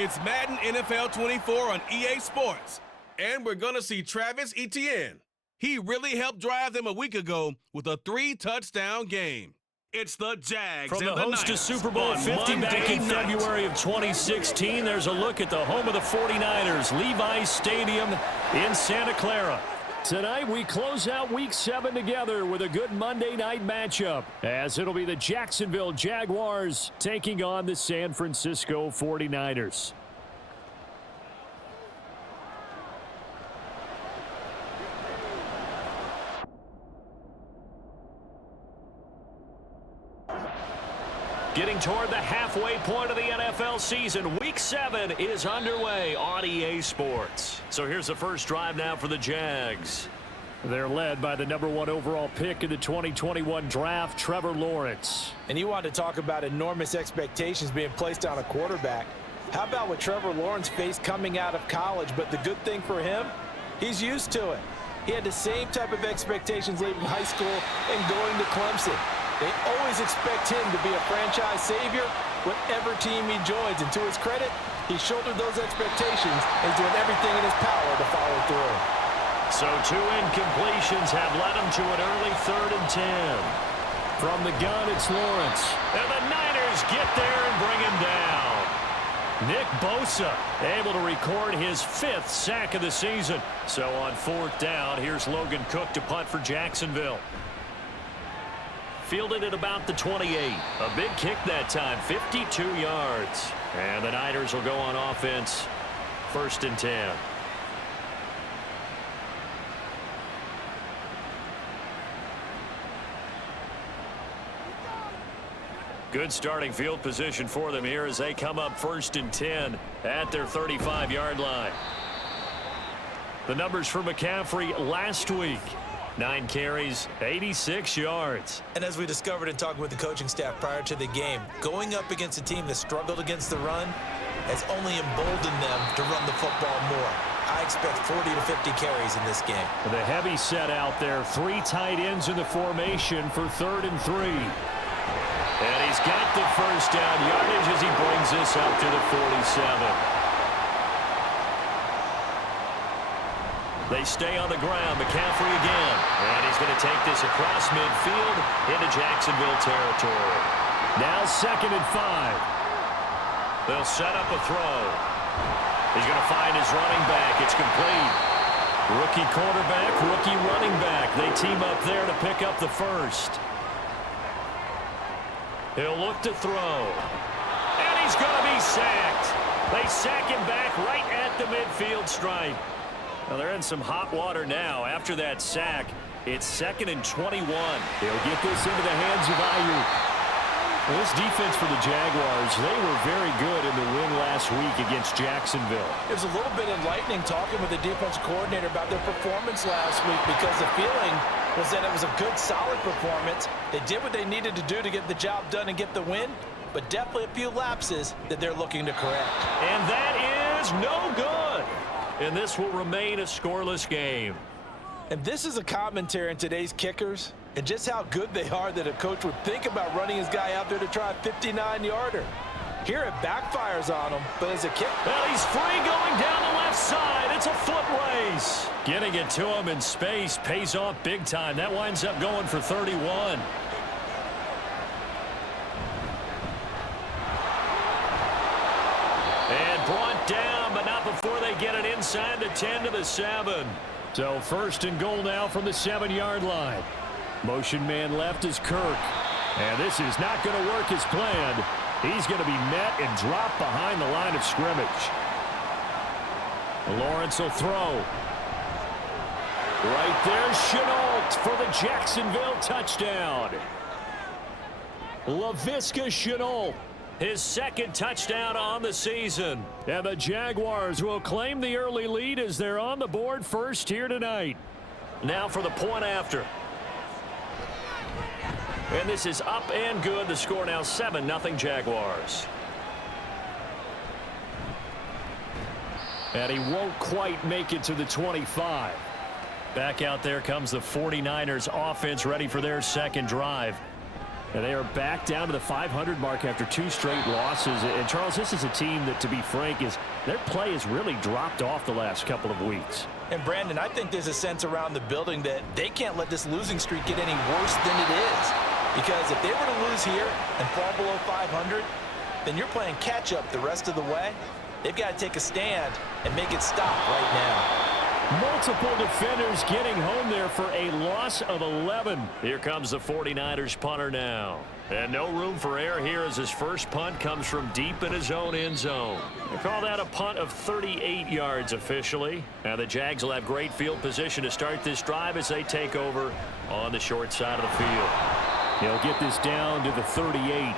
It's Madden NFL 24 on EA Sports. And we're going to see Travis Etienne. He really helped drive them a week ago with a 3-touchdown game. It's the Jags From and the host of Super Bowl 50 back in February of 2016, there's a look at the home of the 49ers, Levi's Stadium in Santa Clara. Tonight, we close out Week 7 together with a good Monday night matchup, as it'll be the Jacksonville Jaguars taking on the San Francisco 49ers. Getting toward the halfway point of the NFL season, Week 7 is underway on EA Sports. So here's the first drive now for the Jags. They're led by the #1 overall pick in the 2021 draft, Trevor Lawrence. And you want to talk about enormous expectations being placed on a quarterback. How about what Trevor Lawrence faced coming out of college? But the good thing for him, he's used to it. He had the same type of expectations leaving high school and going to Clemson. They always expect him to be a franchise savior, whatever team he joins. And to his credit, he shouldered those expectations and doing everything in his power to follow through. So 2 incompletions have led him to an early 3rd and 10. From the gun, it's Lawrence. And the Niners get there and bring him down. Nick Bosa able to record his 5th sack of the season. So on 4th down, here's Logan Cook to punt for Jacksonville. Fielded at about the 28. A big kick that time, 52 yards. And the Niners will go on offense, 1st and 10. Good starting field position for them here as they come up 1st and 10 at their 35-yard line. The numbers for McCaffrey last week. 9 carries, 86 yards. And as we discovered in talking with the coaching staff prior to the game, going up against a team that struggled against the run has only emboldened them to run the football more. I expect 40 to 50 carries in this game. The heavy set out there, 3 tight ends in the formation for 3rd and 3. And he's got the first down yardage as he brings this up to the 47. They stay on the ground. McCaffrey again. And he's going to take this across midfield into Jacksonville territory. Now 2nd and 5. They'll set up a throw. He's going to find his running back. It's complete. Rookie quarterback, rookie running back. They team up there to pick up the first. He'll look to throw. And he's going to be sacked. They sack him back right at the midfield stripe. Well, they're in some hot water now. After that sack, it's 2nd and 21. They'll get this into the hands of Ayuk. Well, this defense for the Jaguars, they were very good in the win last week against Jacksonville. It was a little bit enlightening talking with the defensive coordinator about their performance last week because the feeling was that it was a good, solid performance. They did what they needed to do to get the job done and get the win, but definitely a few lapses that they're looking to correct. And that is no good. And this will remain a scoreless game. And this is a commentary on today's kickers and just how good they are that a coach would think about running his guy out there to try a 59-yarder. Here it backfires on him, but as a kick... Well, he's free going down the left side. It's a foot race. Getting it to him in space pays off big time. That winds up going for 31. And brought down, but not before they get it inside the 10 to the 7. So 1st and goal now from the 7-yard line. Motion man left is Kirk. And this is not going to work as planned. He's going to be met and dropped behind the line of scrimmage. Lawrence will throw. Right there, Shenault for the Jacksonville touchdown. Laviska Shenault, his 2nd touchdown on the season. And the Jaguars will claim the early lead as they're on the board first here tonight. Now for the point after. And this is up and good. The score now 7-0 Jaguars. And he won't quite make it to the 25. Back out there comes the 49ers offense ready for their 2nd drive. And they are back down to the 500 mark after 2 straight losses. And, Charles, this is a team that, to be frank, their play has really dropped off the last couple of weeks. And, Brandon, I think there's a sense around the building that they can't let this losing streak get any worse than it is. Because if they were to lose here and fall below 500, then you're playing catch-up the rest of the way. They've got to take a stand and make it stop right now. Multiple defenders getting home there for a loss of 11. Here comes the 49ers punter now. And no room for error here as his first punt comes from deep in his own end zone. They call that a punt of 38 yards officially. Now the Jags will have great field position to start this drive as they take over on the short side of the field. He'll get this down to the 38.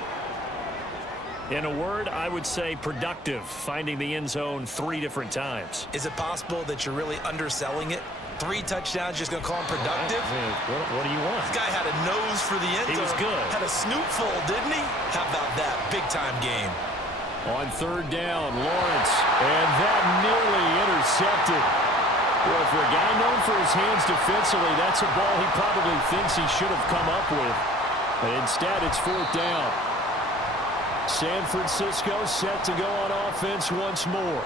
In a word, I would say productive, finding the end zone 3 different times. Is it possible that you're really underselling it? 3 touchdowns, just going to call him productive? What do you want? This guy had a nose for the end zone. He was good. Had a snootful, didn't he? How about that? Big-time game. On 3rd down, Lawrence. And that nearly intercepted. Well, for a guy known for his hands defensively, that's a ball he probably thinks he should have come up with. But instead, it's 4th down. San Francisco set to go on offense once more.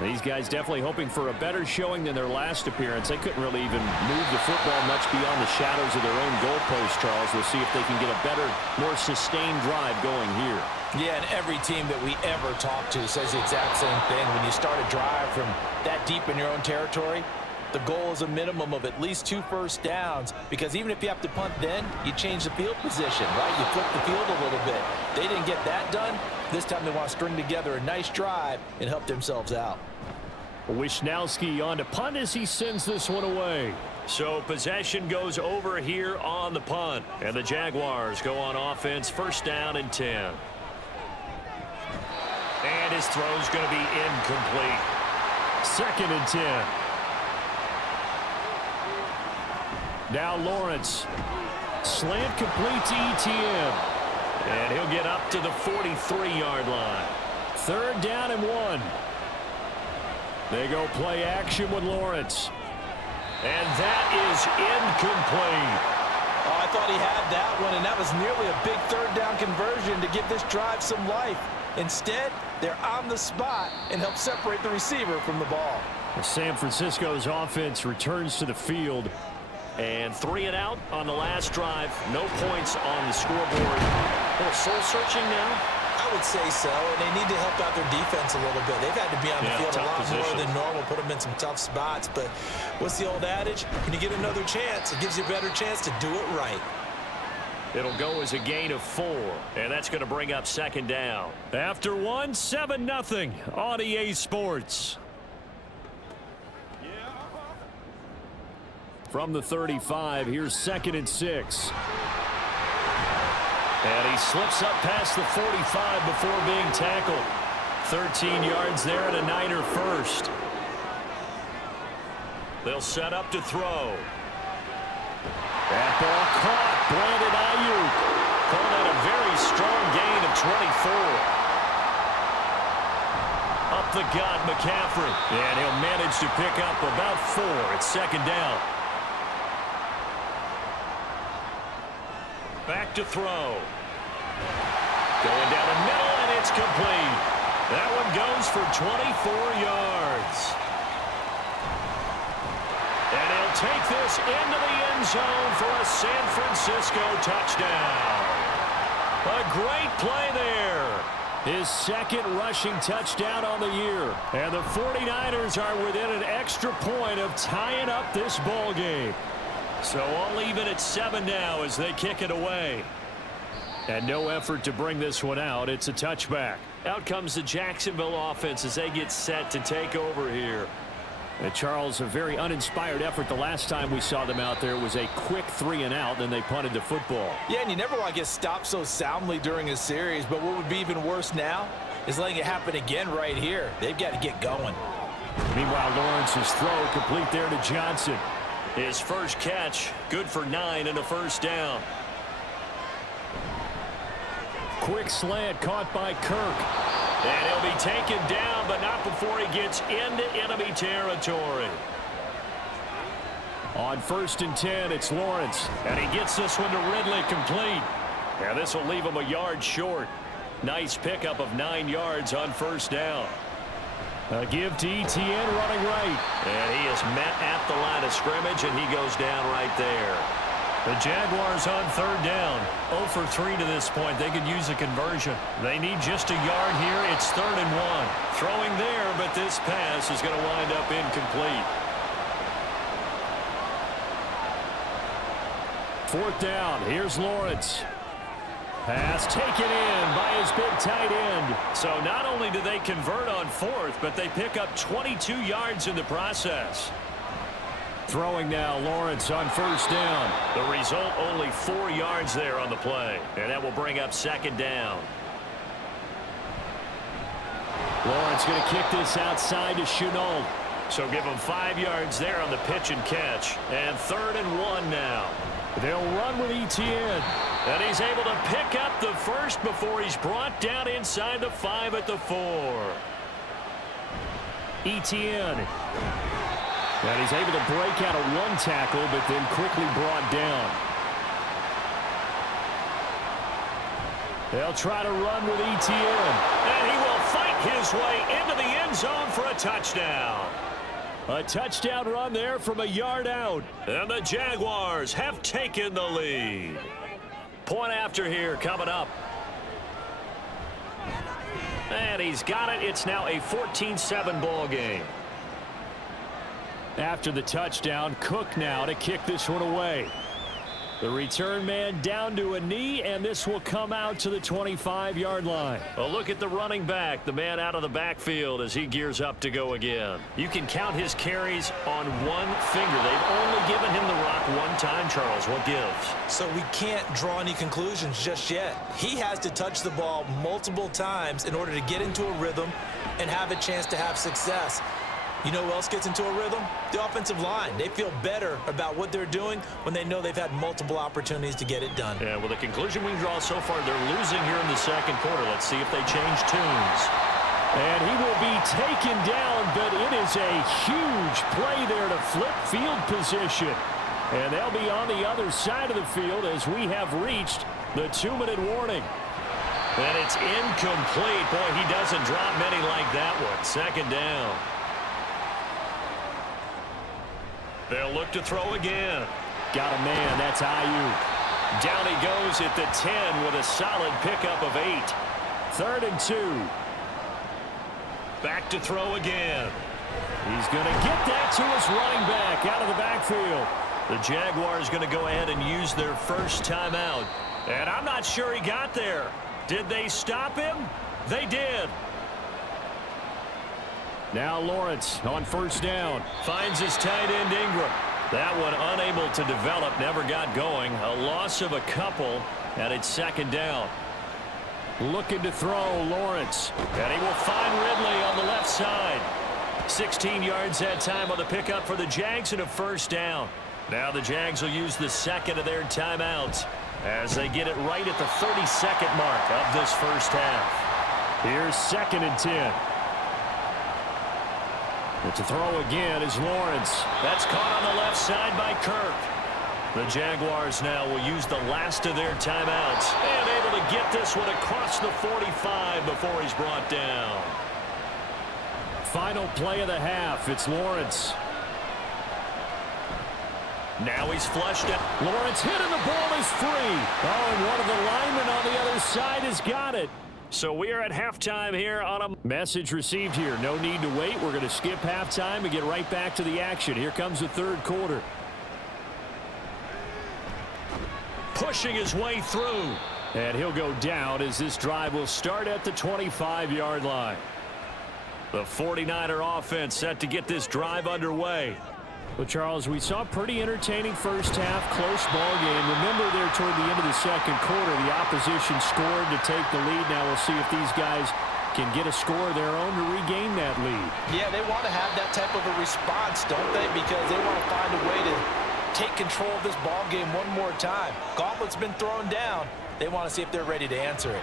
These guys definitely hoping for a better showing than their last appearance. They couldn't really even move the football much beyond the shadows of their own goalpost, Charles. We'll see if they can get a better, more sustained drive going here. Yeah, and every team that we ever talk to says the exact same thing. When you start a drive from that deep in your own territory, the goal is a minimum of at least 2 first downs, because even if you have to punt then, you change the field position, right? You flip the field a little bit. They didn't get that done. This time they want to string together a nice drive and help themselves out. Wisnowski on to punt as he sends this one away. So possession goes over here on the punt. And the Jaguars go on offense, 1st down and 10. And his throw's going to be incomplete. 2nd and 10. Now Lawrence. Slant complete to Etienne. And he'll get up to the 43-yard line. 3rd down and 1. They go play action with Lawrence. And that is incomplete. Oh, I thought he had that one, and that was nearly a big 3rd down conversion to give this drive some life. Instead, they're on the spot and help separate the receiver from the ball. San Francisco's offense returns to the field. And 3 and out on the last drive. No points on the scoreboard. Oh, soul-searching now? I would say so, and they need to help out their defense a little bit. They've had to be on the field a lot more than normal, put them in some tough spots. But what's the old adage? When you get another chance, it gives you a better chance to do it right. It'll go as a gain of 4, and that's going to bring up 2nd down. After 1, 7-0 on EA Sports. From the 35, here's 2nd and 6. And he slips up past the 45 before being tackled. 13 yards there and a Niner first. They'll set up to throw. That ball caught. Brandon Ayuk. Called that a very strong gain of 24. Up the gut, McCaffrey. And he'll manage to pick up about 4. It's 2nd down. Back to throw. Going down the middle, and it's complete. That one goes for 24 yards. And he'll take this into the end zone for a San Francisco touchdown. A great play there. His 2nd rushing touchdown on the year. And the 49ers are within an extra point of tying up this ball game. So all even at 7 now as they kick it away. And no effort to bring this one out. It's a touchback. Out comes the Jacksonville offense as they get set to take over here. And Charles, a very uninspired effort. The last time we saw them out there was a quick 3 and out, then they punted the football. Yeah, and you never want to get stopped so soundly during a series, but what would be even worse now is letting it happen again right here. They've got to get going. Meanwhile, Lawrence's throw complete there to Johnson. His first catch, good for 9 and a 1st down. Quick slant caught by Kirk. And he'll be taken down, but not before he gets into enemy territory. On 1st and 10, it's Lawrence. And he gets this one to Ridley complete. And this will leave him a yard short. Nice pickup of 9 yards on first down. A give to Etienne running right. And he is met at the line of scrimmage, and he goes down right there. The Jaguars on third down. 0 for 3 to this point. They could use a conversion. They need just a yard here. It's 3rd and 1. Throwing there, but this pass is going to wind up incomplete. 4th down. Here's Lawrence. Pass taken in by his big tight end. So not only do they convert on 4th, but they pick up 22 yards in the process. Throwing now, Lawrence on first down. The result, only 4 yards there on the play. And that will bring up 2nd down. Lawrence going to kick this outside to Chenault. So give him 5 yards there on the pitch and catch. And 3rd and 1 now. They'll run with Etienne. And he's able to pick up the first before he's brought down inside the 5 at the 4. Etienne. And he's able to break out of 1 tackle, but then quickly brought down. They'll try to run with Etienne. And he will fight his way into the end zone for a touchdown. A touchdown run there from a yard out. And the Jaguars have taken the lead. Point after here coming up. And he's got it. It's now a 14-7 ball game. After the touchdown, Cook now to kick this one away. The return man down to a knee, and this will come out to the 25-yard line. A look at the running back, the man out of the backfield as he gears up to go again. You can count his carries on 1 finger. They've only given him the rock 1 time, Charles. What gives? So we can't draw any conclusions just yet. He has to touch the ball multiple times in order to get into a rhythm and have a chance to have success. You know who else gets into a rhythm? The offensive line. They feel better about what they're doing when they know they've had multiple opportunities to get it done. Yeah, well, the conclusion we can draw so far, they're losing here in the 2nd quarter. Let's see if they change tunes. And he will be taken down, but it is a huge play there to flip field position. And they'll be on the other side of the field as we have reached the 2-minute warning. And it's incomplete. Boy, he doesn't drop many like that one. 2nd down. They'll look to throw again. Got a man. That's Ayuk. Down he goes at the 10 with a solid pickup of 8. 3rd and 2. Back to throw again. He's going to get that to his running back out of the backfield. The Jaguars going to go ahead and use their first timeout. And I'm not sure he got there. Did they stop him? They did. Now Lawrence on first down. Finds his tight end Ingram. That one unable to develop, never got going. A loss of a couple, and it's 2nd down. Looking to throw, Lawrence. And he will find Ridley on the left side. 16 yards that time on the pickup for the Jags and a first down. Now the Jags will use the 2nd of their timeouts as they get it right at the 32nd mark of this first half. Here's 2nd and 10. But to throw again is Lawrence. That's caught on the left side by Kirk. The Jaguars now will use the last of their timeouts and able to get this one across the 45 before he's brought down. Final play of the half. It's Lawrence. Now he's flushed it. Lawrence hit and the ball is free. Oh, and one of the linemen on the other side has got it. So we are at halftime here on a message received here. No need to wait. We're going to skip halftime and get right back to the action. Here comes the 3rd quarter. Pushing his way through. And he'll go down as this drive will start at the 25-yard line. The 49er offense set to get this drive underway. Well, Charles, we saw a pretty entertaining first half, close ball game. Remember there toward the end of the 2nd quarter, the opposition scored to take the lead. Now we'll see if these guys can get a score of their own to regain that lead. Yeah, they want to have that type of a response, don't they? Because they want to find a way to take control of this ball game one more time. Gauntlet's been thrown down. They want to see if they're ready to answer it.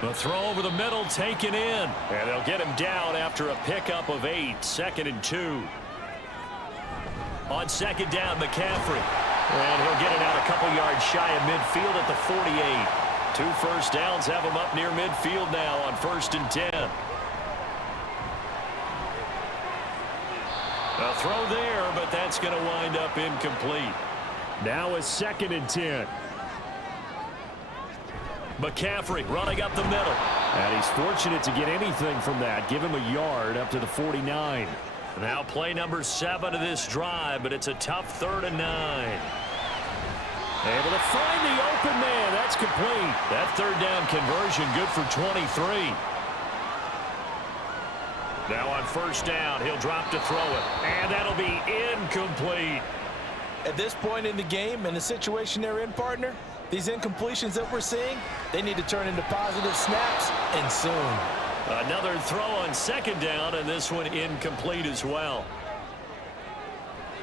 The throw over the middle taken in. And they'll get him down after a pickup of 8. 2nd and 2. On 2nd down, McCaffrey. And he'll get it out a couple yards shy of midfield at the 48. 2 first downs have him up near midfield now on 1st and 10. A throw there, but that's going to wind up incomplete. Now a 2nd and 10. McCaffrey running up the middle. And he's fortunate to get anything from that. Give him a yard up to the 49. Now play number 7 of this drive, but it's a tough 3rd and 9. Able to find the open man. That's complete. That 3rd down conversion good for 23. Now on 1st down, he'll drop to throw it. And that'll be incomplete. At this point in the game, in the situation they're in, partner, these incompletions that we're seeing, they need to turn into positive snaps, and soon. Another throw on 2nd down, and this one incomplete as well.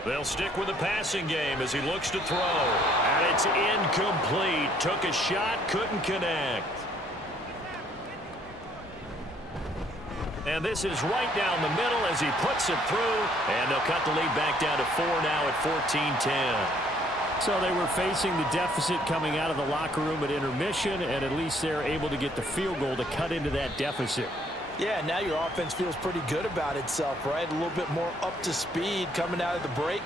They'll stick with the passing game as he looks to throw. And it's incomplete. Took a shot, couldn't connect. And this is right down the middle as he puts it through. And they'll cut the lead back down to 4 now at 14-10. So they were facing the deficit coming out of the locker room at intermission, and at least they're able to get the field goal to cut into that deficit. Yeah, now your offense feels pretty good about itself, right? A little bit more up to speed coming out of the break.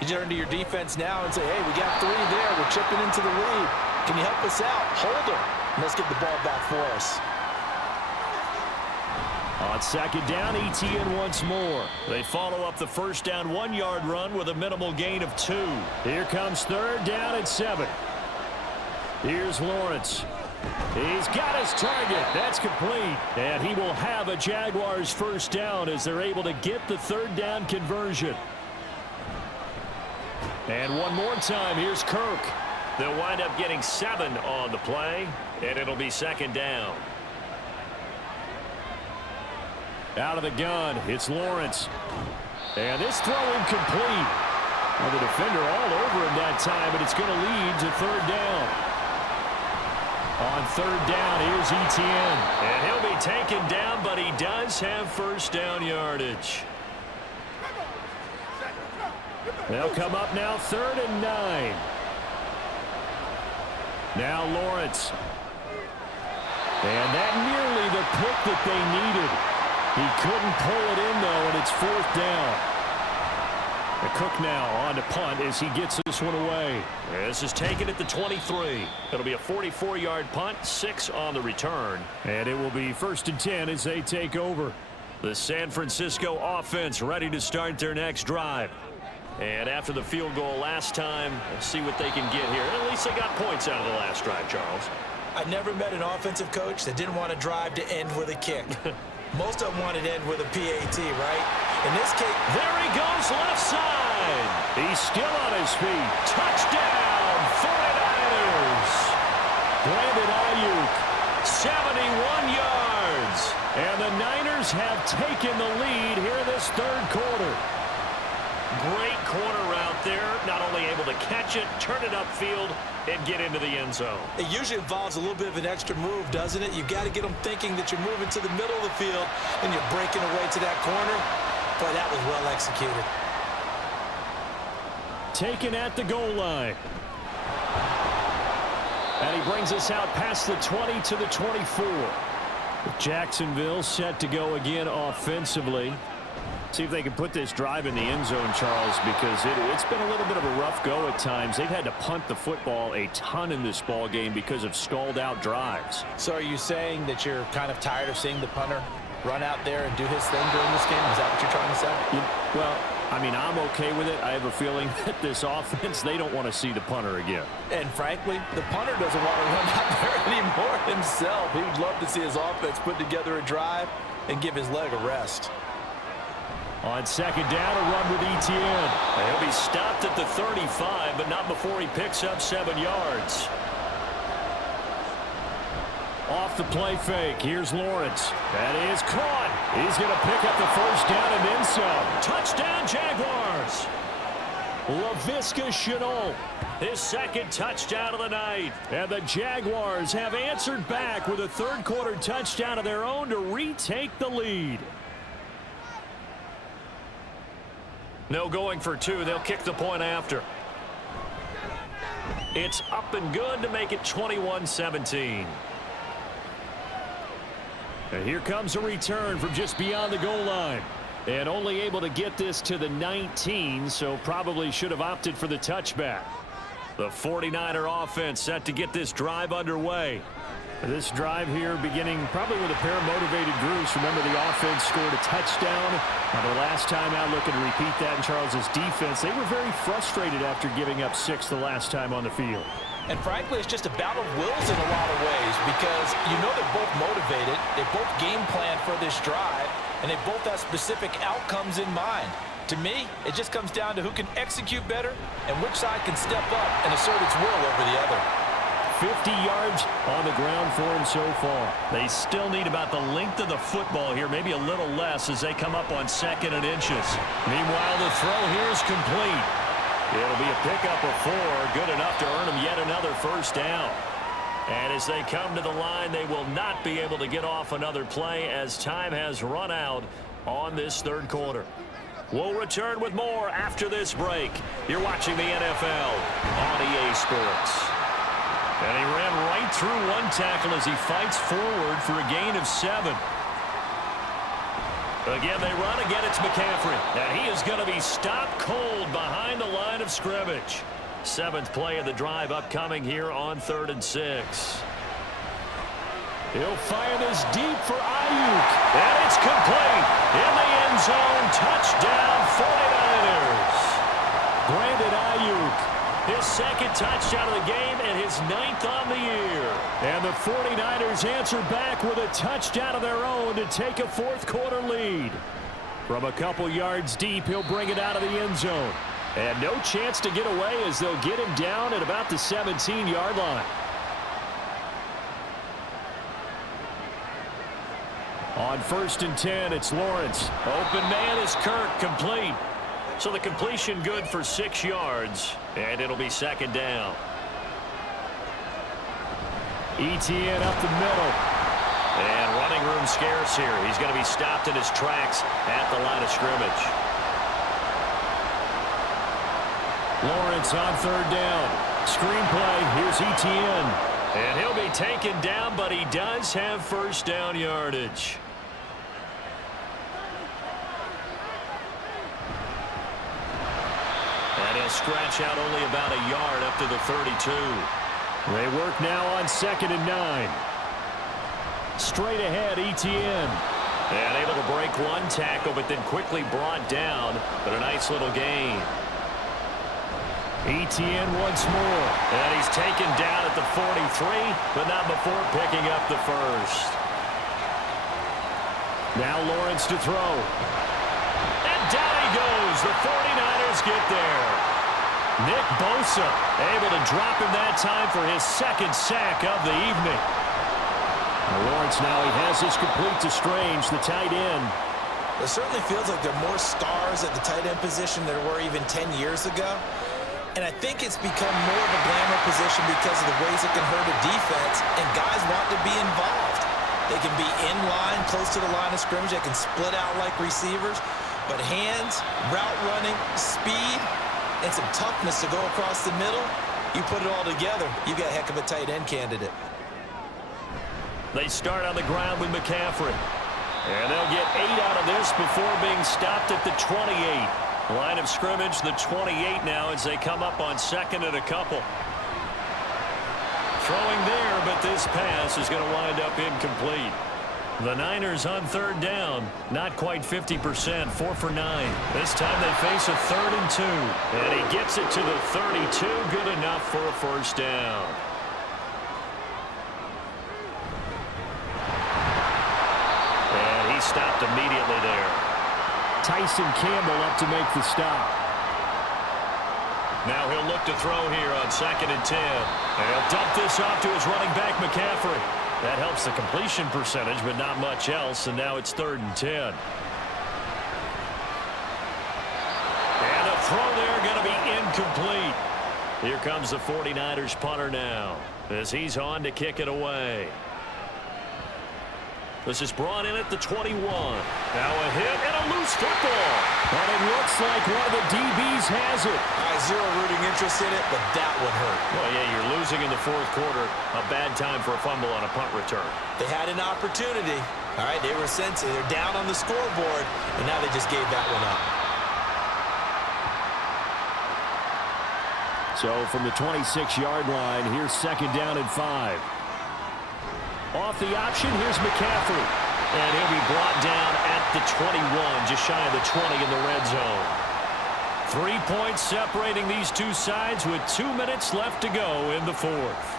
You turn to your defense now and say, hey, we got 3 there. We're chipping into the lead. Can you help us out? Hold them. And let's get the ball back for us. On 2nd down, ETN once more. They follow up the 1st down 1-yard run with a minimal gain of 2. Here comes 3rd down and 7. Here's Lawrence. He's got his target. That's complete. And he will have a Jaguars 1st down as they're able to get the 3rd down conversion. And one more time, here's Kirk. They'll wind up getting 7 on the play, and it'll be 2nd down. Out of the gun, it's Lawrence. And this throw incomplete. Well, the defender all over him that time, but it's going to lead to 3rd down. On 3rd down, here's ETN. And he'll be taken down, but he does have 1st down yardage. They'll come up now 3rd and 9. Now Lawrence. And that nearly the pick that they needed. He couldn't pull it in, though, and it's 4th down. The Cook now on to punt as he gets this one away. This is taken at the 23. It'll be a 44-yard punt, 6 on the return. And it will be 1st and 10 as they take over. The San Francisco offense ready to start their next drive. And after the field goal last time, we'll see what they can get here. At least they got points out of the last drive, Charles. I never met an offensive coach that didn't want a drive to end with a kick. Most of them wanted to end with a PAT, right? In this case, there he goes left side. He's still on his feet. Touchdown, 49ers. Brandon Ayuk, 71 yards. And the Niners have taken the lead here in this 3rd quarter. Great corner route there. Not only able to catch it, turn it upfield, and get into the end zone. It usually involves a little bit of an extra move, doesn't it? You've got to get them thinking that you're moving to the middle of the field and you're breaking away to that corner. Boy, that was well executed. Taken at the goal line. And he brings us out past the 20 to the 24. Jacksonville set to go again offensively. See if they can put this drive in the end zone, Charles, because it's been a little bit of a rough go at times. They've had to punt the football a ton in this ball game because of stalled out drives. So are you saying that you're kind of tired of seeing the punter run out there and do his thing during this game? Is that what you're trying to say? Well, I mean, I'm okay with it. I have a feeling that this offense, they don't want to see the punter again. And frankly, the punter doesn't want to run out there anymore himself. He would love to see his offense put together a drive and give his leg a rest. On 2nd down, a run with ETN. He'll be stopped at the 35, but not before he picks up 7 yards. Off the play fake. Here's Lawrence. That is caught. He's going to pick up the 1st down and then some. Touchdown, Jaguars. Laviska Shenault. His 2nd touchdown of the night. And the Jaguars have answered back with a 3rd quarter touchdown of their own to retake the lead. No going for 2. They'll kick the point after. It's up and good to make it 21-17. And here comes a return from just beyond the goal line. And only able to get this to the 19, so probably should have opted for the touchback. The 49er offense set to get this drive underway. This drive here beginning probably with a pair of motivated groups. Remember, the offense scored a touchdown. The last time out, looking to repeat that in Charles's defense. They were very frustrated after giving up 6 the last time on the field. And frankly, it's just a battle of wills in a lot of ways because you know they're both motivated. They both game plan for this drive, and they both have specific outcomes in mind. To me, it just comes down to who can execute better and which side can step up and assert its will over the other. 50 yards on the ground for him so far. They still need about the length of the football here, maybe a little less as they come up on 2nd and inches. Meanwhile, the throw here is complete. It'll be a pickup of 4, good enough to earn them yet another first down. And as they come to the line, they will not be able to get off another play as time has run out on this 3rd quarter. We'll return with more after this break. You're watching the NFL on EA Sports. And he ran right through one tackle as he fights forward for a gain of 7. Again, they run. Again, it's McCaffrey. And he is going to be stopped cold behind the line of scrimmage. 7th play of the drive upcoming here on 3rd and 6. He'll fire this deep for Ayuk. And it's complete. In the end zone. Touchdown, 49ers. Brandon Ayuk. His 2nd touchdown of the game and his 9th on the year. And the 49ers answer back with a touchdown of their own to take a 4th quarter lead. From a couple yards deep, he'll bring it out of the end zone. And no chance to get away as they'll get him down at about the 17-yard line. On 1st and 10, it's Lawrence. Open man is Kirk, complete. So the completion good for 6 yards, and it'll be 2nd down. ETN up the middle. And running room scarce here. He's going to be stopped in his tracks at the line of scrimmage. Lawrence on 3rd down. Screenplay, here's ETN. And he'll be taken down, but he does have first down yardage. And he'll scratch out only about a yard up to the 32. They work now on 2nd and 9. Straight ahead, ETN. And able to break one tackle, but then quickly brought down. But a nice little gain. ETN once more. And he's taken down at the 43, but not before picking up the first. Now Lawrence to throw. And down he goes. The 49ers get there. Nick Bosa able to drop him that time for his 2nd sack of the evening. Lawrence now he has this complete to Strange, the tight end. It certainly feels like there are more stars at the tight end position than there were even 10 years ago. And I think it's become more of a glamour position because of the ways it can hurt a defense, and guys want to be involved. They can be in line, close to the line of scrimmage. They can split out like receivers. But hands, route running, speed, and some toughness to go across the middle, you put it all together, you got a heck of a tight end candidate. They start on the ground with McCaffrey. And they'll get 8 out of this before being stopped at the 28. Line of scrimmage, the 28 now as they come up on 2nd and a couple. Throwing there, but this pass is going to wind up incomplete. The Niners on 3rd down, not quite 50%, 4 for 9. This time they face a 3rd and 2. And he gets it to the 32, good enough for a first down. And he stopped immediately there. Tyson Campbell up to make the stop. Now he'll look to throw here on 2nd and 10. And he'll dump this off to his running back, McCaffrey. That helps the completion percentage, but not much else. And now it's 3rd and 10. And a throw there going to be incomplete. Here comes the 49ers punter now as he's on to kick it away. This is brought in at the 21. Now a hit and a loose football. And it looks like one of the DBs has it. Zero rooting interest in it, but that would hurt. Well, yeah, you're losing in the fourth quarter. A bad time for a fumble on a punt return. They had an opportunity. All right, they were sensitive. They're down on the scoreboard, and now they just gave that one up. So from the 26-yard line, here's second down and 5. Off the option, here's McCaffrey. And he'll be brought down at the 21, just shy of the 20 in the red zone. 3 points separating these two sides with 2 minutes left to go in the fourth.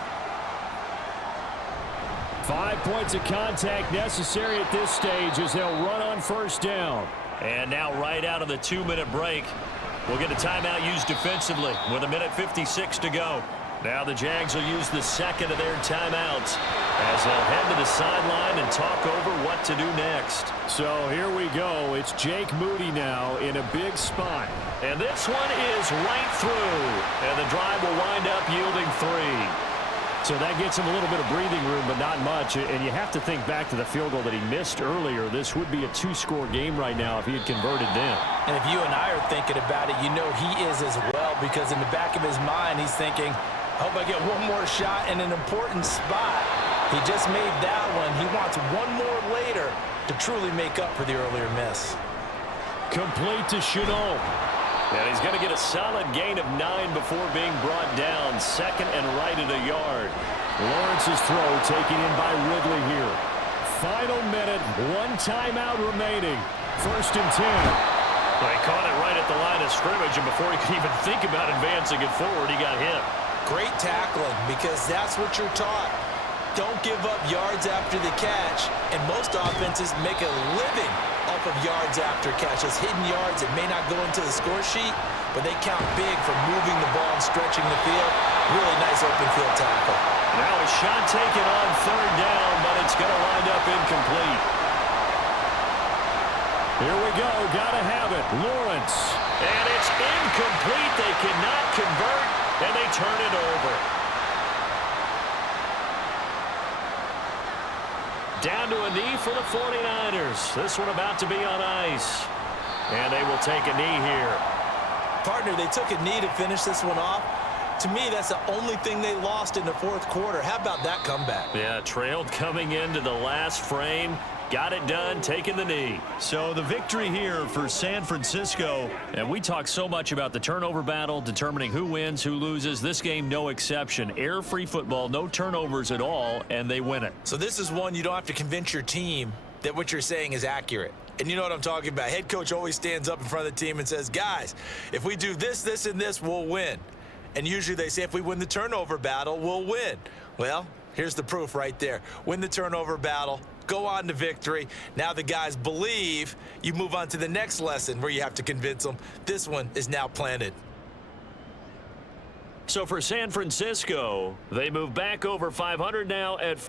5 points of contact necessary at this stage as they'll run on first down. And now right out of the 2-minute break, we'll get a timeout used defensively with 1:56 to go. Now the Jags will use the second of their timeouts as they'll head to the sideline and talk over what to do next. So here we go. It's Jake Moody now in a big spot. And this one is right through. And the drive will wind up yielding 3. So that gets him a little bit of breathing room, but not much. And you have to think back to the field goal that he missed earlier. This would be a 2-score game right now if he had converted then. And if you and I are thinking about it, you know he is as well, because in the back of his mind, he's thinking, I hope I get one more shot in an important spot. He just made that one. He wants one more later to truly make up for the earlier miss. Complete to Chenault. And he's going to get a solid gain of 9 before being brought down. Second and right at a yard. Lawrence's throw taken in by Ridley here. Final minute, 1 timeout remaining. First and 10. Well, he caught it right at the line of scrimmage, and before he could even think about advancing it forward, he got hit. Great tackling, because that's what you're taught. Don't give up yards after the catch, and most offenses make a living off of yards after catches. Hidden yards that may not go into the score sheet, but they count big for moving the ball and stretching the field. Really nice open field tackle. Now a shot taken on third down, but it's going to wind up incomplete. Here we go, gotta have it, Lawrence. And it's incomplete. They cannot convert, and they turn it over. Down to a knee for the 49ers. This one about to be on ice. And they will take a knee here. Partner, they took a knee to finish this one off. To me, that's the only thing they lost in the fourth quarter. How about that comeback? Yeah, trailed coming into the last frame. Got it done, taking the knee. So the victory here for San Francisco. And we talk so much about the turnover battle, determining who wins, who loses. This game, no exception. Air-free football, no turnovers at all, and they win it. So this is one you don't have to convince your team that what you're saying is accurate. And you know what I'm talking about. Head coach always stands up in front of the team and says, guys, if we do this, this, and this, we'll win. And usually they say if we win the turnover battle, we'll win. Well, here's the proof right there. Win the turnover battle. Go on to victory. Now the guys believe. You move on to the next lesson where you have to convince them. This one is now planted. So for San Francisco, they move back over 500 now at